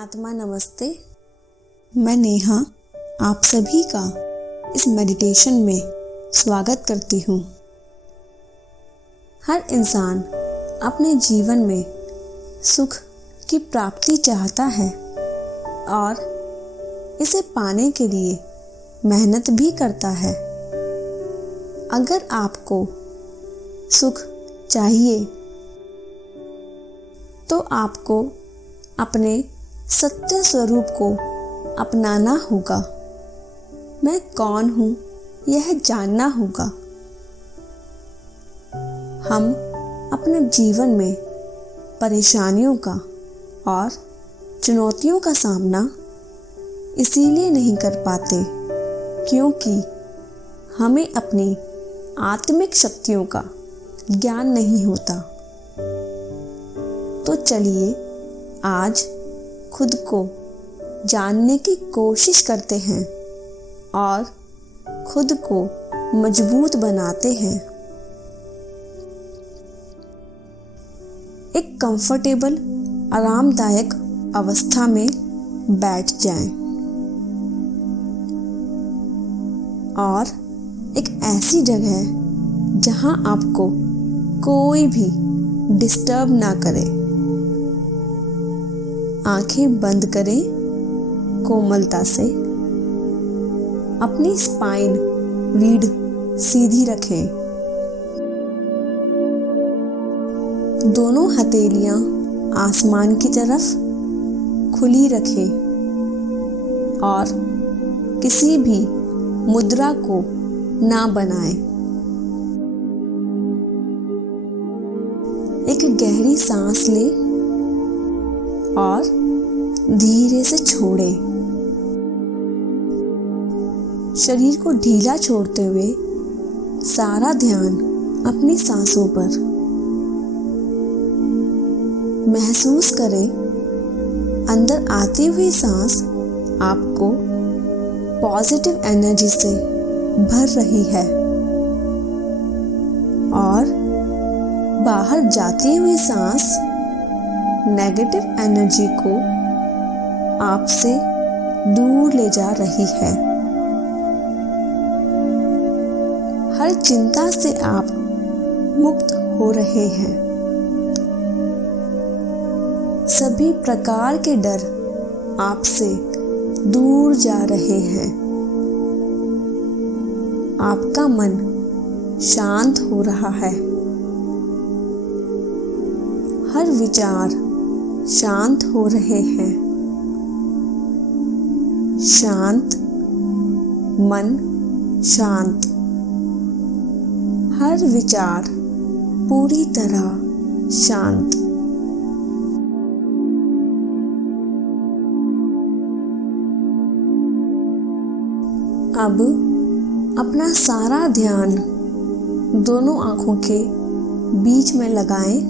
आत्मा नमस्ते। मैं नेहा आप सभी का इस मेडिटेशन में स्वागत करती हूँ। हर इंसान अपने जीवन में सुख की प्राप्ति चाहता है और इसे पाने के लिए मेहनत भी करता है। अगर आपको सुख चाहिए तो आपको अपने सत्य स्वरूप को अपनाना होगा। मैं कौन हूँ यह जानना होगा। हम अपने जीवन में परेशानियों का और चुनौतियों का सामना इसीलिए नहीं कर पाते क्योंकि हमें अपनी आत्मिक शक्तियों का ज्ञान नहीं होता। तो चलिए आज खुद को जानने की कोशिश करते हैं और खुद को मजबूत बनाते हैं। एक कंफर्टेबल आरामदायक अवस्था में बैठ जाएं और एक ऐसी जगह जहां आपको कोई भी डिस्टर्ब ना करे। आंखें बंद करें कोमलता से। अपनी स्पाइन रीढ़ सीधी रखें। दोनों हथेलियां आसमान की तरफ खुली रखें और किसी भी मुद्रा को ना बनाएं। एक गहरी सांस लें और धीरे से छोड़ें। शरीर को ढीला छोड़ते हुए सारा ध्यान अपनी सांसों पर। महसूस करें अंदर आती हुई सांस आपको पॉजिटिव एनर्जी से भर रही है और बाहर जाती हुई सांस नेगेटिव एनर्जी को आपसे दूर ले जा रही है। हर चिंता से आप मुक्त हो रहे हैं। सभी प्रकार के डर आपसे दूर जा रहे हैं। आपका मन शांत हो रहा है। हर विचार शांत हो रहे हैं। शांत मन शांत। हर विचार पूरी तरह शांत। अब अपना सारा ध्यान दोनों आंखों के बीच में लगाएं।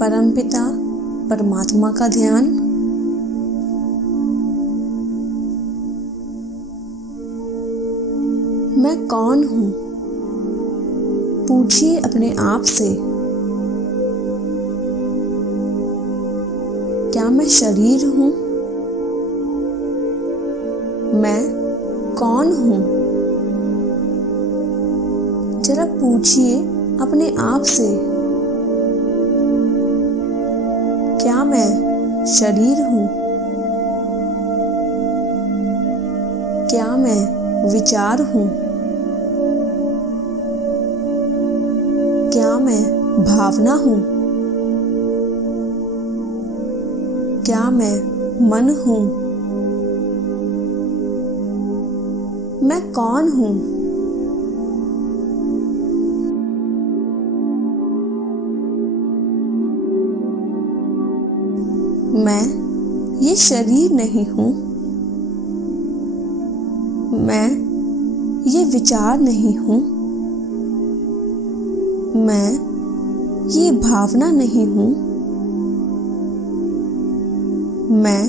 परमपिता परमात्मा का ध्यान। मैं कौन हूँ? पूछिए अपने आप से। क्या मैं शरीर हूँ? मैं कौन हूँ? जरा पूछिए अपने आप से। क्या मैं शरीर हूँ? क्या मैं विचार हूँ? क्या मैं भावना हूँ? क्या मैं मन हूँ? मैं कौन हूँ? मैं ये शरीर नहीं हूँ। मैं ये विचार नहीं हूँ। मैं ये भावना नहीं हूँ। मैं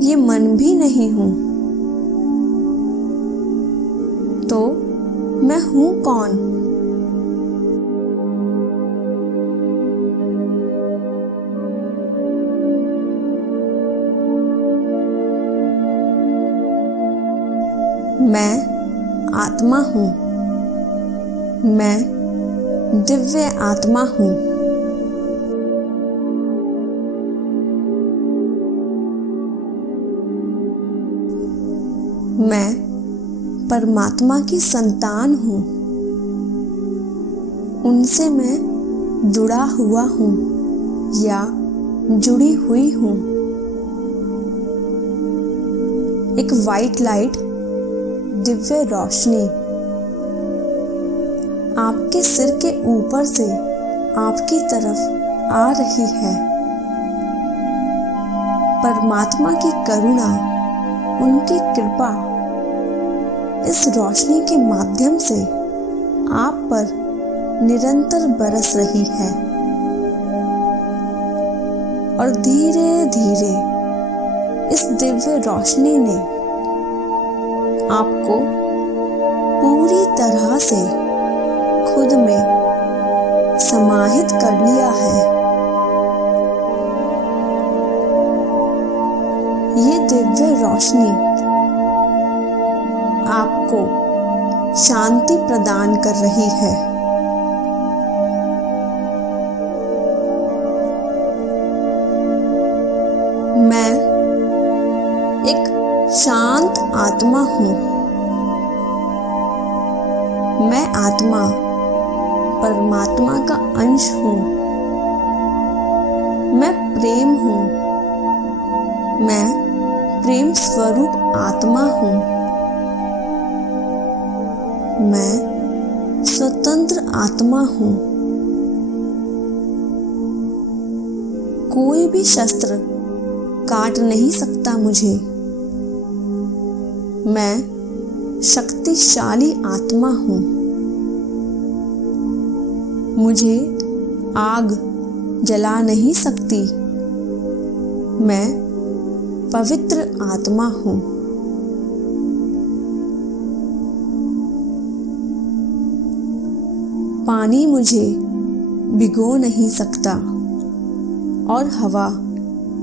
ये मन भी नहीं हूँ। तो मैं हूँ कौन? मैं आत्मा हूँ। मैं दिव्य आत्मा हूँ। मैं परमात्मा की संतान हूँ। उनसे मैं जुड़ा हुआ हूँ या जुड़ी हुई हूँ। एक वाइट लाइट, दिव्य रोशनी आपके सिर के ऊपर से आपकी तरफ आ रही है। परमात्मा की करुणा, उनकी कृपा इस रोशनी के माध्यम से आप पर निरंतर बरस रही है और धीरे धीरे इस दिव्य रोशनी ने आपको पूरी तरह से खुद में समाहित कर लिया है। ये दिव्य रोशनी आपको शांति प्रदान कर रही है। मैं एक शांत आत्मा हूँ। मैं आत्मा परमात्मा का अंश हूँ। मैं प्रेम हूँ। मैं प्रेम स्वरूप आत्मा हूँ। मैं स्वतंत्र आत्मा हूँ। कोई भी शस्त्र काट नहीं सकता मुझे। मैं शक्तिशाली आत्मा हूँ। मुझे आग जला नहीं सकती। मैं पवित्र आत्मा हूँ। पानी मुझे भिगो नहीं सकता और हवा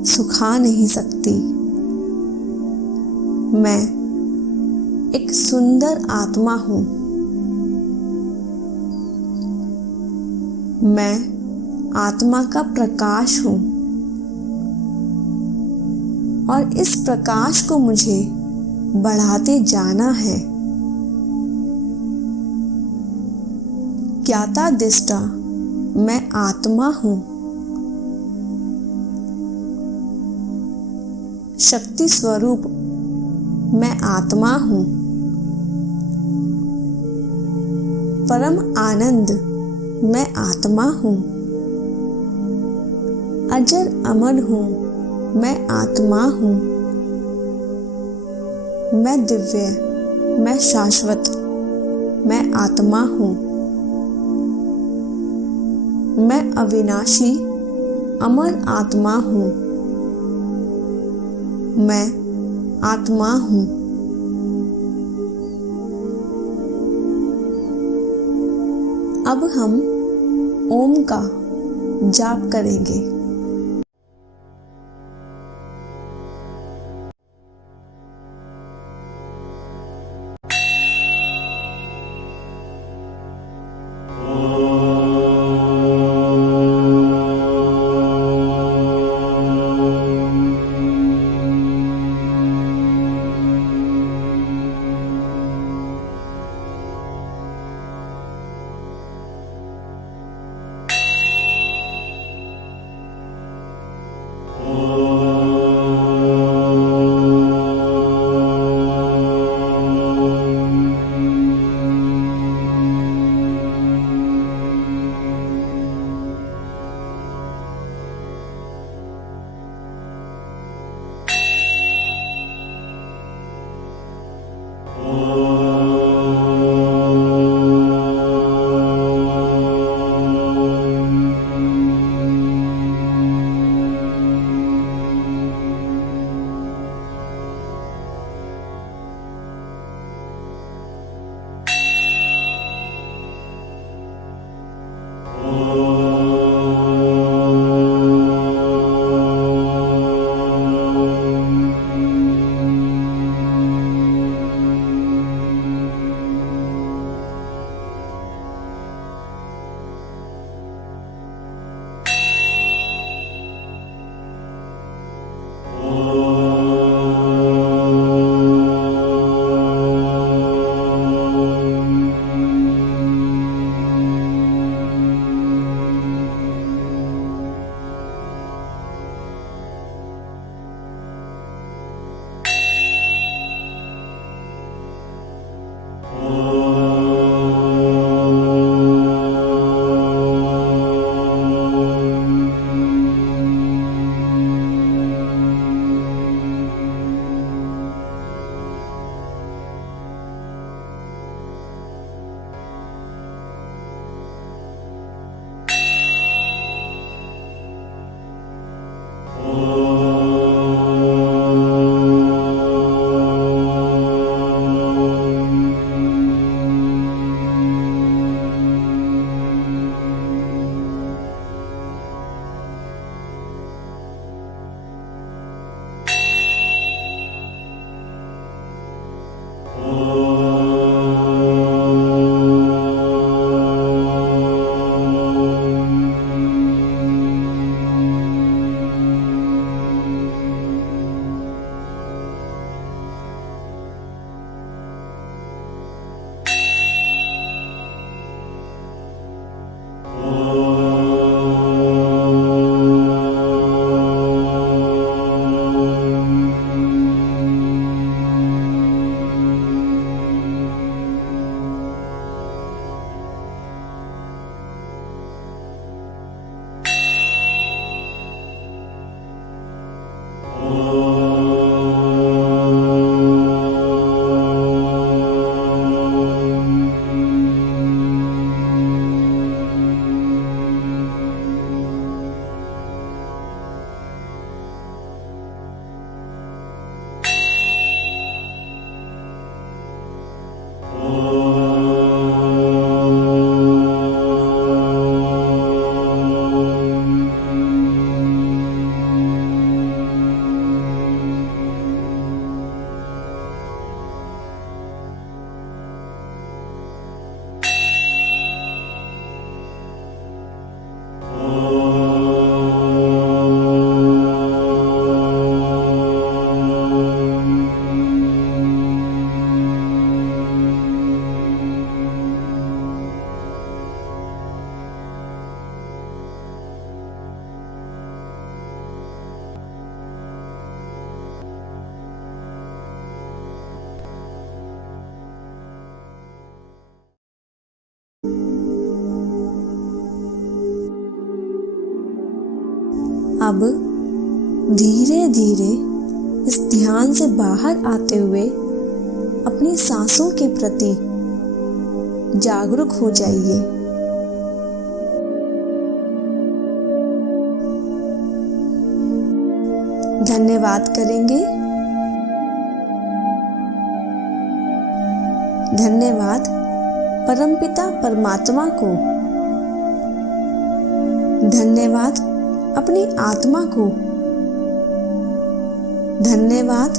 सुखा नहीं सकती। मैं एक सुंदर आत्मा हूँ। मैं आत्मा का प्रकाश हूँ और इस प्रकाश को मुझे बढ़ाते जाना है। ज्ञाता दिष्टा मैं आत्मा हूँ। शक्ति स्वरूप मैं आत्मा हूँ। परम आनंद मैं आत्मा हूँ। अजर अमर हूँ मैं आत्मा हूँ। मैं दिव्य, मैं शाश्वत, मैं आत्मा हूँ। मैं अविनाशी अमर आत्मा हूँ। मैं आत्मा हूँ। अब हम ओम का जाप करेंगे। अब धीरे धीरे इस ध्यान से बाहर आते हुए अपनी सांसों के प्रति जागरूक हो जाइए। धन्यवाद करेंगे। धन्यवाद परमपिता परमात्मा को। धन्यवाद अपनी आत्मा को। धन्यवाद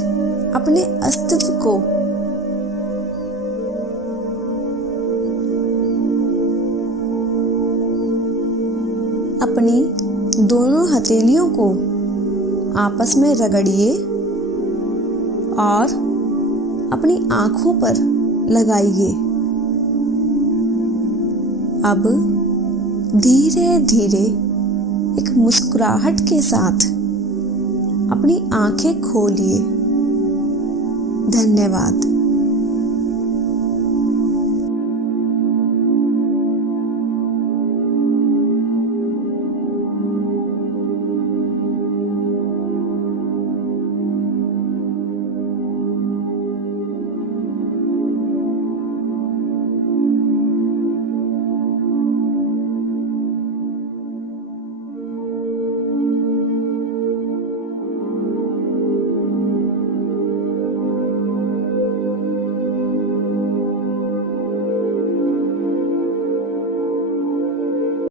अपने अस्तित्व को। अपनी दोनों हथेलियों को आपस में रगड़िए और अपनी आंखों पर लगाइए। अब धीरे धीरे एक मुस्कुराहट के साथ अपनी आंखें खोलिए। धन्यवाद।